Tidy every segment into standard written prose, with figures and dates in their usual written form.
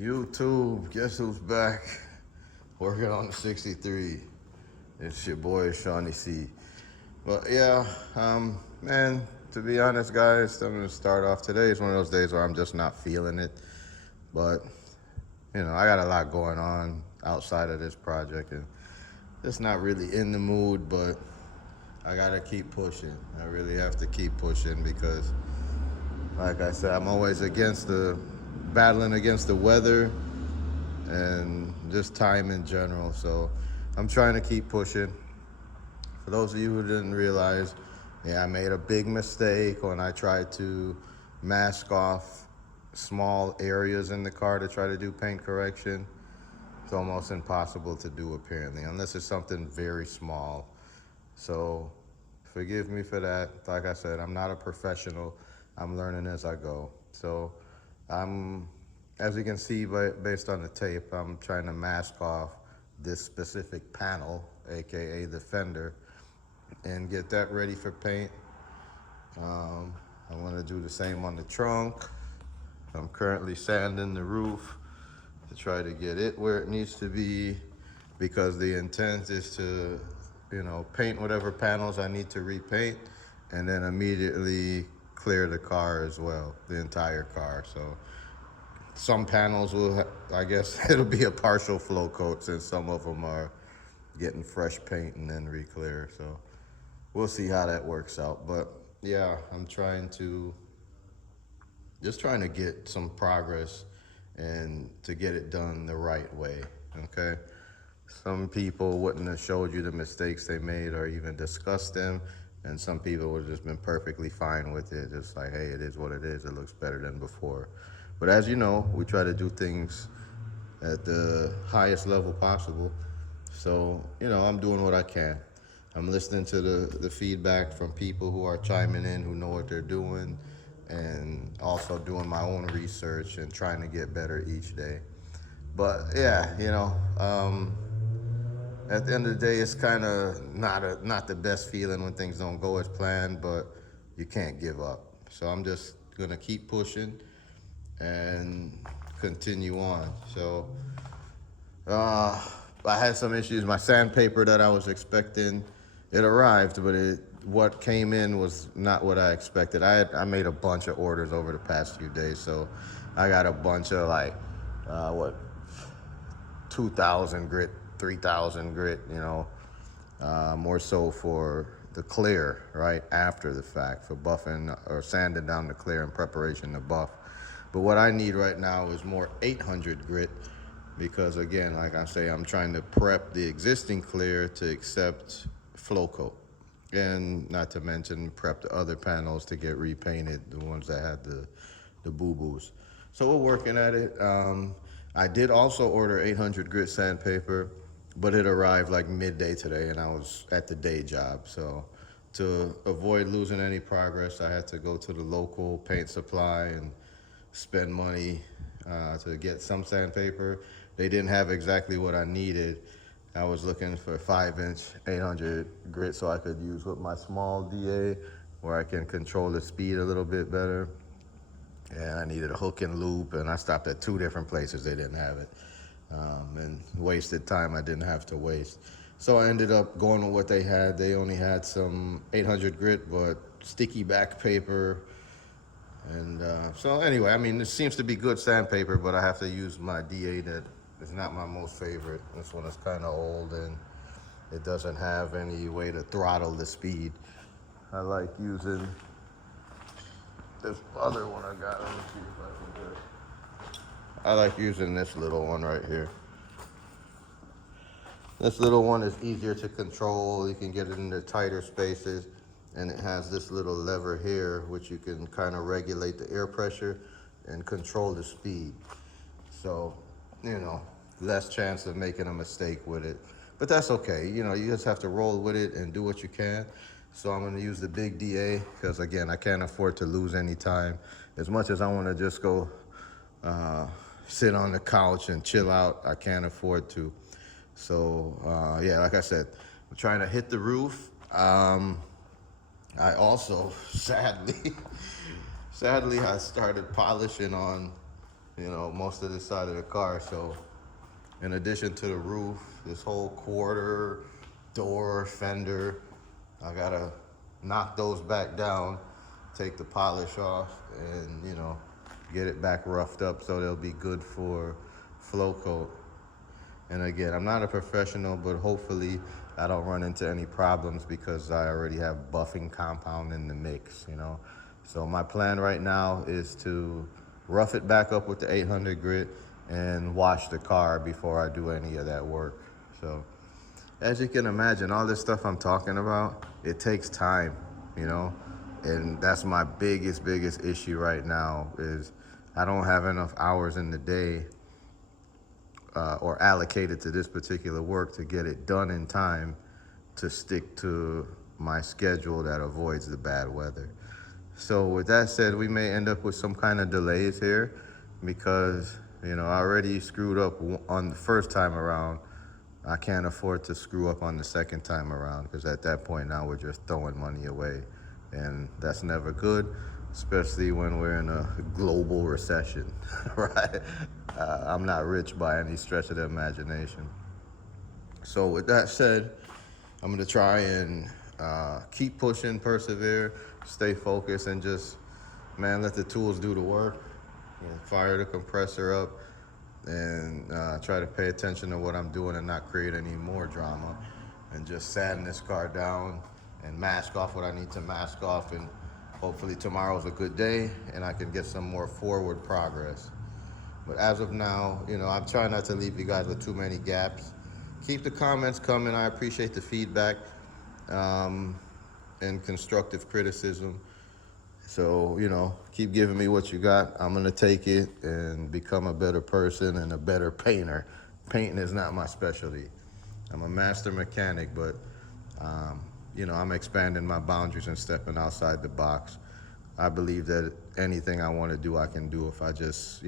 YouTube, guess who's back? Working on the 63. It's your boy Shawnee C. But yeah, man, to be honest, guys, I'm gonna start off. Today is one of those days where I'm just not feeling it. But I got a lot going on outside of this project, and just not really in the mood. But I gotta keep pushing. I really have to keep pushing because, like I said, I'm always battling against the weather and just time in general. So I'm trying to keep pushing. For those of you who didn't realize, I made a big mistake when I tried to mask off small areas in the car to try to do paint correction. It's almost impossible to do, apparently, unless it's something very small. So forgive me for that. Like I said, I'm not a professional. I'm learning as I go. So as you can see based on the tape, I'm trying to mask off this specific panel, aka the fender, and get that ready for paint. I want to do the same on the trunk. I'm currently sanding the roof to try to get it where it needs to be, because the intent is to, paint whatever panels I need to repaint and then immediately clear the car as well, the entire car. So some panels I guess it'll be a partial flow coat, since some of them are getting fresh paint and then re-clear. So we'll see how that works out. But yeah, I'm trying to get some progress and to get it done the right way, okay? Some people wouldn't have showed you the mistakes they made or even discussed them, and some people would have just been perfectly fine with it, just like, hey, it is what it is, it looks better than before. But as you know, we try to do things at the highest level possible. So, I'm doing what I can. I'm listening to the feedback from people who are chiming in, who know what they're doing, and also doing my own research and trying to get better each day. But yeah, at the end of the day, it's kind of not the best feeling when things don't go as planned, but you can't give up. So I'm just gonna keep pushing and continue on. So I had some issues. My sandpaper that I was expecting, it arrived, but what came in was not what I expected. I made a bunch of orders over the past few days, so I got a bunch of 2,000 grit, 3,000 grit, more so for the clear, right after the fact, for buffing or sanding down the clear in preparation to buff. But what I need right now is more 800 grit, because again, like I say, I'm trying to prep the existing clear to accept flow coat, and not to mention prep the other panels to get repainted, the ones that had the boo-boos. So we're working at it. I did also order 800 grit sandpaper, but it arrived like midday today, and I was at the day job. So to avoid losing any progress, I had to go to the local paint supply and spend money to get some sandpaper. They didn't have exactly what I needed. I was looking for 5-inch 800 grit so I could use with my small DA, where I can control the speed a little bit better. And I needed a hook and loop, and I stopped at 2 different places. They didn't have it, and wasted time I didn't have to waste. So I ended up going with what they had. They only had some 800 grit, but sticky back paper. And so anyway, this seems to be good sandpaper, but I have to use my DA that is not my most favorite. This one is kind of old, and it doesn't have any way to throttle the speed. I like using this other one I got. Let me see if I can do it. I like using this little one right here. This little one is easier to control. You can get it into tighter spaces, and it has this little lever here, which you can kind of regulate the air pressure and control the speed. So, less chance of making a mistake with it. But that's okay. You just have to roll with it and do what you can. So I'm going to use the big DA because, again, I can't afford to lose any time. As much as I want to just go sit on the couch and chill out, I can't afford to. So, yeah, like I said, I'm trying to hit the roof. I also, sadly, I started polishing on most of this side of the car. So in addition to the roof, this whole quarter, door, fender, I gotta knock those back down, take the polish off, and get it back roughed up so they'll be good for flow coat. And again, I'm not a professional, but hopefully I don't run into any problems because I already have buffing compound in the mix. So my plan right now is to rough it back up with the 800 grit and wash the car before I do any of that work. So as you can imagine, all this stuff I'm talking about, it takes time. And that's my biggest issue right now is I don't have enough hours in the day or allocated to this particular work to get it done in time to stick to my schedule that avoids the bad weather. So with that said, we may end up with some kind of delays here because, I already screwed up on the first time around. I can't afford to screw up on the second time around because at that point now we're just throwing money away. And that's never good, especially when we're in a global recession, right? I'm not rich by any stretch of the imagination. So with that said, I'm gonna try and keep pushing, persevere, stay focused, and just, let the tools do the work. Fire the compressor up and try to pay attention to what I'm doing and not create any more drama, and just sand this car down and mask off what I need to mask off, and hopefully tomorrow's a good day and I can get some more forward progress. But as of now, I'm trying not to leave you guys with too many gaps. Keep the comments coming. I appreciate the feedback and constructive criticism. So, keep giving me what you got. I'm going to take it and become a better person and a better painter. Painting is not my specialty. I'm a master mechanic, but I'm expanding my boundaries and stepping outside the box. I believe that anything I want to do, I can do if I just,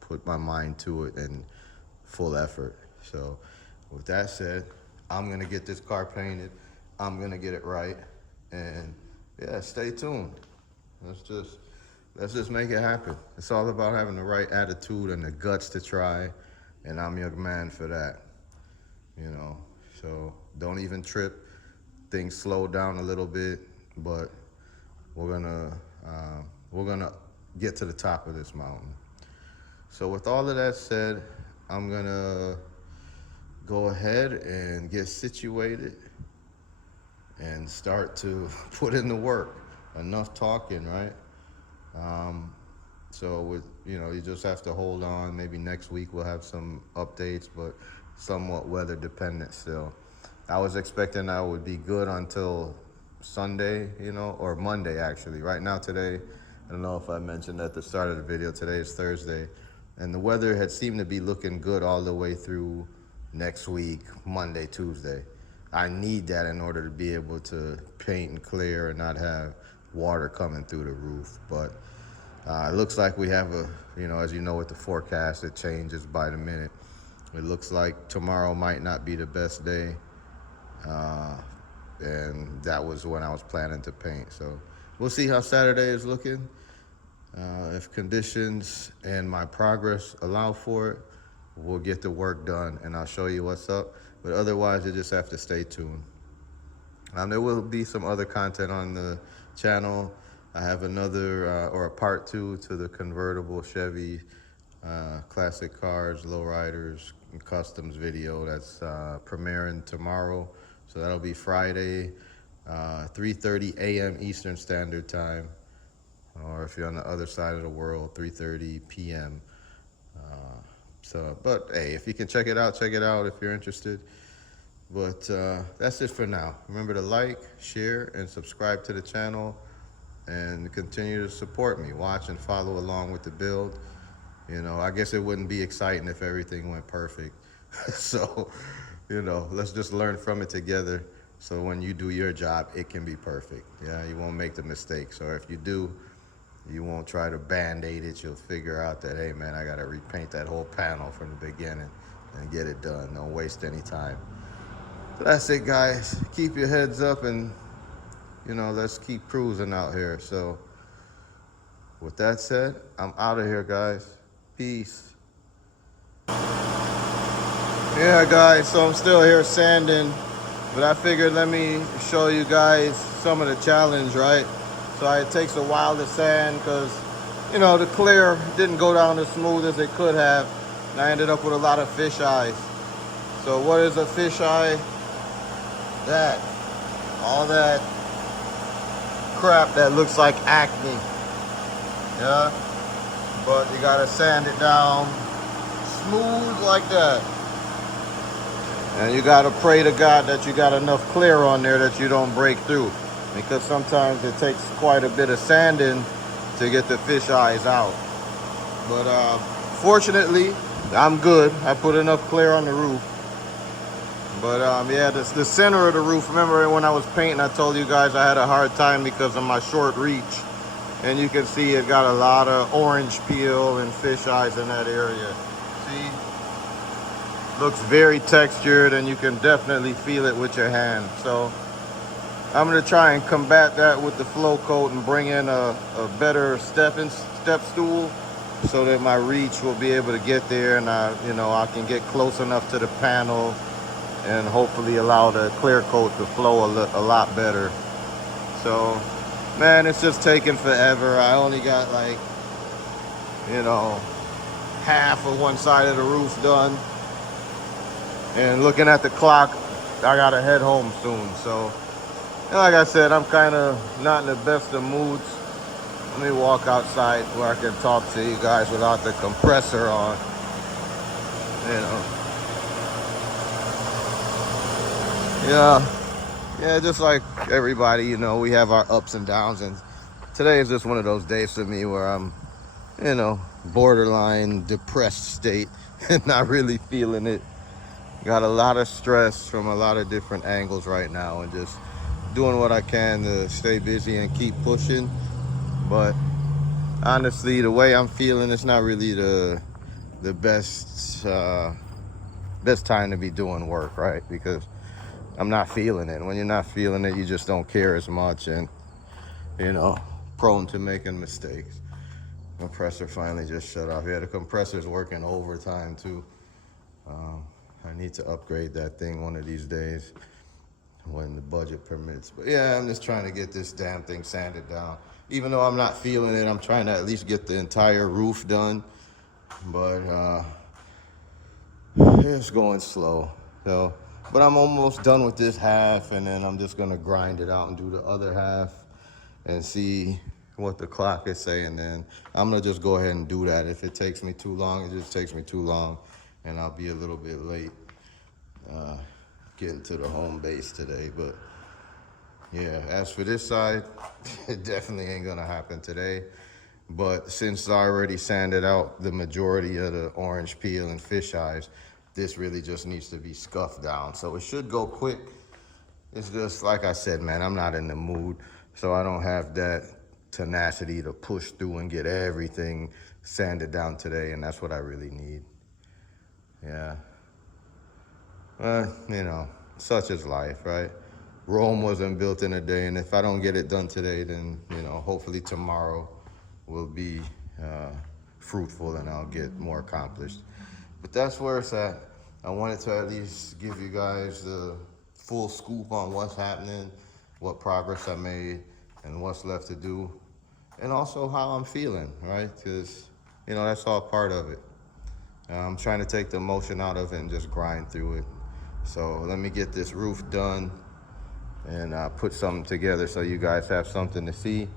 put my mind to it and full effort. So with that said, I'm going to get this car painted. I'm going to get it right. And yeah, stay tuned. Let's just make it happen. It's all about having the right attitude and the guts to try. And I'm your man for that. So don't even trip. Things slow down a little bit, but we're gonna get to the top of this mountain. So with all of that said, I'm gonna go ahead and get situated and start to put in the work. Enough talking, right? So you just have to hold on. Maybe next week we'll have some updates, but somewhat weather dependent still. I was expecting I would be good until Sunday, or Monday actually. Right now today, I don't know if I mentioned at the start of the video, today is Thursday, and the weather had seemed to be looking good all the way through next week, Monday, Tuesday. I need that in order to be able to paint and clear and not have water coming through the roof. But it looks like we have as you know with the forecast, it changes by the minute. It looks like tomorrow might not be the best day. And that was when I was planning to paint. So we'll see how Saturday is looking. If conditions and my progress allow for it, we'll get the work done and I'll show you what's up. But otherwise, you just have to stay tuned. There will be some other content on the channel. I have another or a part 2 to the convertible Chevy classic cars, lowriders, and customs video that's premiering tomorrow. So that'll be Friday, 3:30 a.m. Eastern Standard Time. Or if you're on the other side of the world, 3:30 p.m. But hey, if you can check it out if you're interested. But that's it for now. Remember to like, share, and subscribe to the channel, and continue to support me. Watch and follow along with the build. I guess it wouldn't be exciting if everything went perfect. So, let's just learn from it together. So when you do your job, it can be perfect. Yeah, you won't make the mistakes. Or if you do, you won't try to band-aid it. You'll figure out that, hey man, I gotta repaint that whole panel from the beginning and get it done. Don't waste any time. So that's it, guys. Keep your heads up and, let's keep cruising out here. So with that said, I'm out of here, guys. Peace. Yeah, guys, so I'm still here sanding, but I figured let me show you guys some of the challenge, right? So it takes a while to sand because, you know, the clear didn't go down as smooth as it could have, and I ended up with a lot of fish eyes. So what is a fish eye? That, all that crap that looks like acne, yeah? But you gotta sand it down smooth like that. And you gotta pray to God that you got enough clear on there that you don't break through. Because sometimes it takes quite a bit of sanding to get the fish eyes out. But fortunately, I'm good. I put enough clear on the roof. But yeah, the center of the roof, remember when I was painting, I told you guys I had a hard time because of my short reach. And you can see it got a lot of orange peel and fish eyes in that area. See? Looks very textured, and you can definitely feel it with your hand. So I'm gonna try and combat that with the flow coat and bring in a better step stool so that my reach will be able to get there, and I can get close enough to the panel and hopefully allow the clear coat to flow a lot better. So, man, it's just taking forever. I only got like, half of one side of the roof done. And looking at the clock, I gotta head home soon. So, like I said, I'm kind of not in the best of moods. Let me walk outside where I can talk to you guys without the compressor on. Yeah, just like everybody, we have our ups and downs. And today is just one of those days for me where I'm, borderline depressed state and not really feeling it. Got a lot of stress from a lot of different angles right now, and just doing what I can to stay busy and keep pushing. But honestly, the way I'm feeling, it's not really the best time to be doing work, right? Because I'm not feeling it. When you're not feeling it, you just don't care as much, and prone to making mistakes. Compressor finally just shut off. Yeah, the compressor's working overtime too. I need to upgrade that thing one of these days when the budget permits. But yeah, I'm just trying to get this damn thing sanded down. Even though I'm not feeling it, I'm trying to at least get the entire roof done. But it's going slow. So, but I'm almost done with this half, and then I'm just gonna grind it out and do the other half and see what the clock is saying. Then I'm gonna just go ahead and do that. If it takes me too long, it just takes me too long, and I'll be a little bit late getting to the home base today. But yeah, as for this side, it definitely ain't gonna happen today. But since I already sanded out the majority of the orange peel and fish eyes, this really just needs to be scuffed down. So it should go quick. It's just, like I said, man, I'm not in the mood. So I don't have that tenacity to push through and get everything sanded down today. And that's what I really need. Yeah. Such is life, right? Rome wasn't built in a day. And if I don't get it done today, then, hopefully tomorrow will be fruitful and I'll get more accomplished. But that's where it's at. I wanted to at least give you guys the full scoop on what's happening, what progress I made, and what's left to do, and also how I'm feeling, right? Because, that's all part of it. I'm trying to take the emotion out of it and just grind through it. So let me get this roof done and put something together so you guys have something to see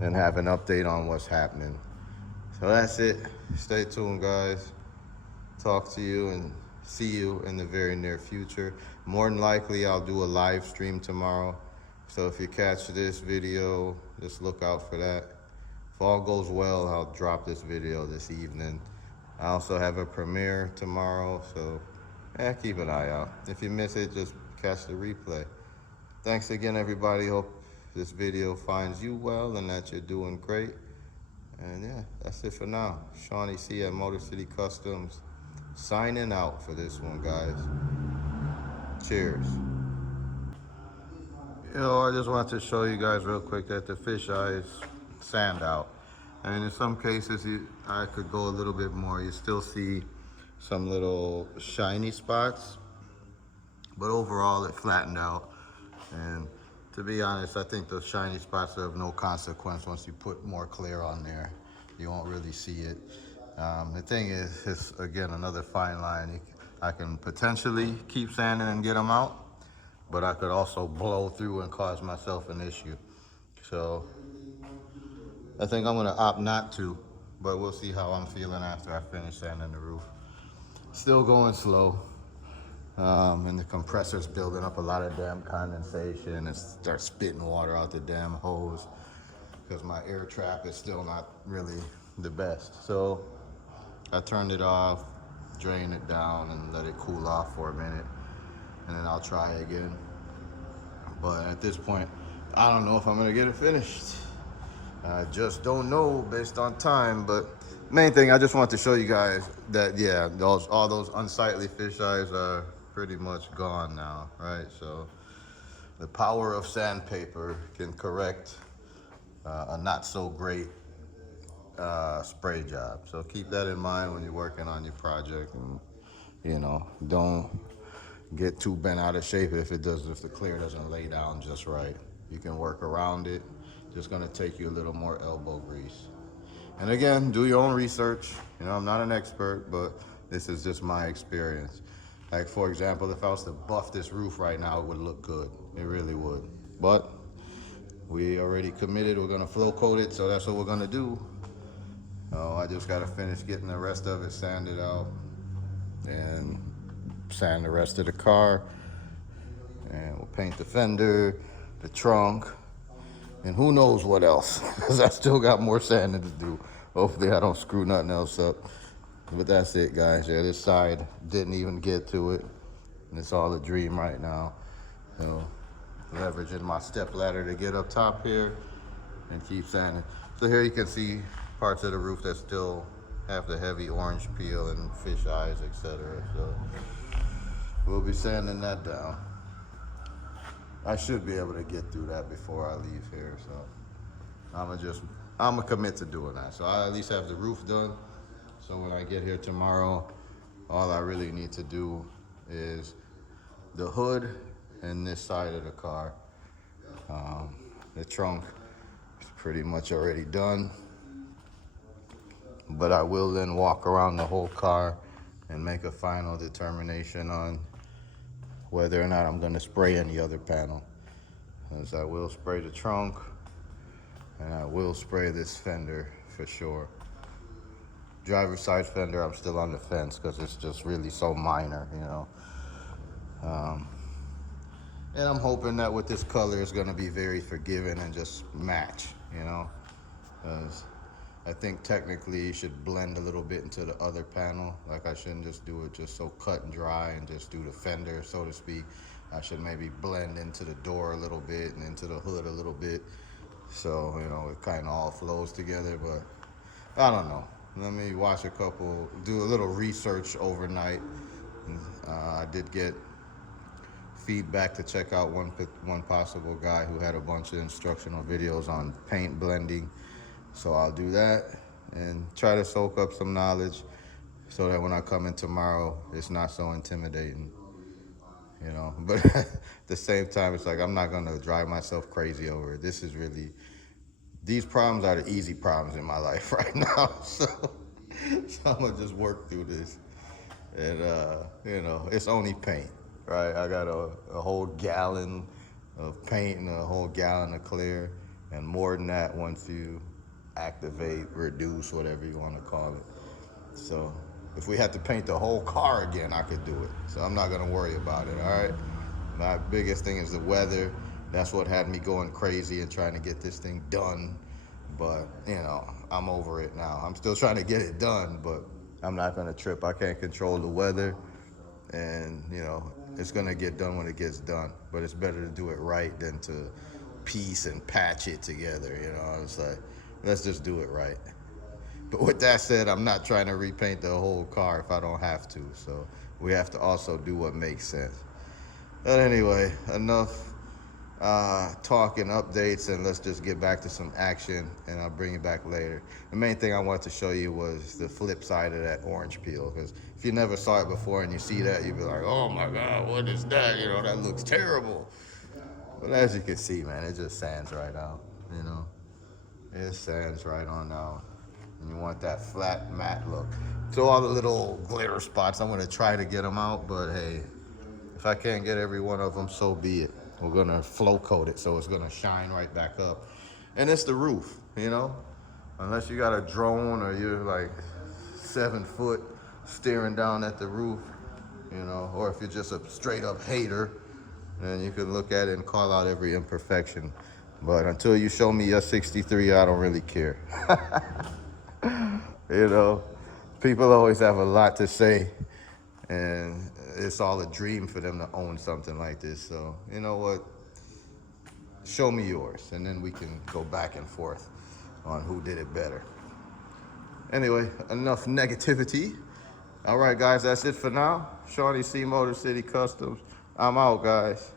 and have an update on what's happening. So that's it. Stay tuned, guys. Talk to you and see you in the very near future. More than likely, I'll do a live stream tomorrow. So if you catch this video, just look out for that. If all goes well, I'll drop this video this evening. I also have a premiere tomorrow, so keep an eye out. If you miss it, just catch the replay. Thanks again, everybody. Hope this video finds you well and that you're doing great. And yeah, that's it for now. Shawnee C at Motor City Customs signing out for this one, guys. Cheers. I just wanted to show you guys real quick that the fish eyes sand out. And in some cases, I could go a little bit more. You still see some little shiny spots, but overall it flattened out. And to be honest, I think those shiny spots are of no consequence once you put more clear on there. You won't really see it. The thing is, it's again another fine line. I can potentially keep sanding and get them out, but I could also blow through and cause myself an issue. So I think I'm gonna opt not to, but we'll see how I'm feeling after I finish sanding the roof. Still going slow. And the compressor's building up a lot of damn condensation and start spitting water out the damn hose because my air trap is still not really the best. So I turned it off, drained it down, and let it cool off for a minute, and then I'll try again. But at this point, I don't know if I'm gonna get it finished. I just don't know based on time. But main thing, I just want to show you guys that yeah, all those unsightly fish eyes are pretty much gone now, right? So the power of sandpaper can correct a not so great spray job. So keep that in mind when you're working on your project, and don't get too bent out of shape if the clear doesn't lay down just right. You can work around it. Just gonna take you a little more elbow grease. And again, do your own research. I'm not an expert, but this is just my experience. Like for example, if I was to buff this roof right now, it would look good. It really would. But we already committed. We're gonna flow coat it, so that's what we're gonna do. I just gotta finish getting the rest of it sanded out and sand the rest of the car. And we'll paint the fender, the trunk, and who knows what else, because I still got more sanding to do. Hopefully I don't screw nothing else up. But that's it, guys. Yeah, this side didn't even get to it. And it's all a dream right now. So leveraging my step ladder to get up top here and keep sanding. So here you can see parts of the roof that still have the heavy orange peel and fish eyes, etc. So we'll be sanding that down. I should be able to get through that before I leave here, so I'm gonna commit to doing that. So I at least have the roof done. So when I get here tomorrow, all I really need to do is the hood and this side of the car. The trunk is pretty much already done, but I will then walk around the whole car and make a final determination on whether or not I'm gonna spray any other panel. As I will spray the trunk, and I will spray this fender for sure. Driver's side fender, I'm still on the fence because it's just really so minor, And I'm hoping that with this color, it's gonna be very forgiving and just match, Because I think technically you should blend a little bit into the other panel. Like I shouldn't just do it just so cut and dry and just do the fender, so to speak. I should maybe blend into the door a little bit and into the hood a little bit. So, it kind of all flows together, but I don't know. Let me watch do a little research overnight. I did get feedback to check out one possible guy who had a bunch of instructional videos on paint blending. So I'll do that and try to soak up some knowledge so that when I come in tomorrow, it's not so intimidating, But at the same time, it's like I'm not going to drive myself crazy over it. These problems are the easy problems in my life right now. So I'm going to just work through this. And, it's only paint, right? I got a whole gallon of paint and a whole gallon of clear, and more than that once you activate, reduce, whatever you want to call it. So if we had to paint the whole car again, I could do it. So I'm not going to worry about it, all right? My biggest thing is the weather. That's what had me going crazy and trying to get this thing done. But, I'm over it now. I'm still trying to get it done, but I'm not going to trip. I can't control the weather. And, it's going to get done when it gets done. But it's better to do it right than to piece and patch it together, It's like, let's just do it right. But with that said, I'm not trying to repaint the whole car if I don't have to. So we have to also do what makes sense. But anyway, enough talk and updates, and let's just get back to some action, and I'll bring you back later. The main thing I wanted to show you was the flip side of that orange peel, because if you never saw it before and you see that, you'd be like, oh my God, what is that? You know, that looks terrible. But as you can see, man, it just sands right out, you know. It sands right on out. And you want that flat matte look. So all the little glitter spots, I'm gonna try to get them out, but hey, if I can't get every one of them, so be it. We're gonna flow coat it so it's gonna shine right back up. And it's the roof, you know? Unless you got a drone or you're like 7 foot staring down at the roof, you know, or if you're just a straight up hater, then you can look at it and call out every imperfection. But until you show me your 63, I don't really care. You know, people always have a lot to say, and it's all a dream for them to own something like this. So, you know what? Show me yours, and then we can go back and forth on who did it better. Anyway, enough negativity. All right, guys, that's it for now. Shawnee C. Motor City Customs. I'm out, guys.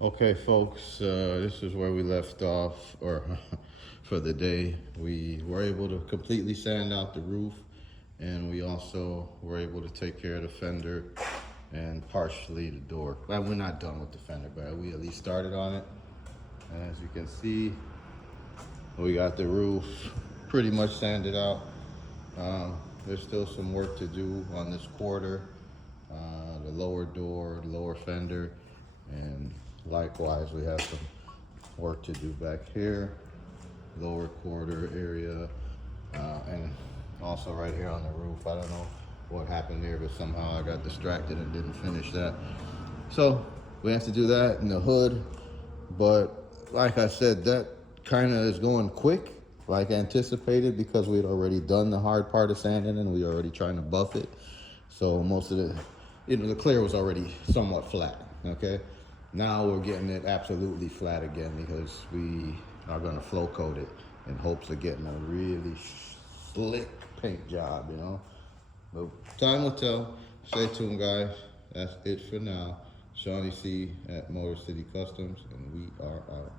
Okay, folks, this is where we left off, or for the day. We were able to completely sand out the roof, and we also were able to take care of the fender and partially the door. Well, we're not done with the fender, but we at least started on it. And as you can see, we got the roof pretty much sanded out. There's still some work to do on this quarter, the lower door, the lower fender, and likewise we have some work to do back here, lower quarter area, and also right here on the roof. I don't know what happened there, but somehow I got distracted and didn't finish that. So we have to do that in the hood, but like I said, that kind of is going quick, like anticipated, because we'd already done the hard part of sanding and we were already trying to buff it. So most of the, you know, the clear was already somewhat flat, okay? Now we're getting it absolutely flat again because we are gonna flow coat it in hopes of getting a really slick paint job, you know? But time will tell. Stay tuned, guys. That's it for now. Shawnee C. at Motor City Customs, and we are out.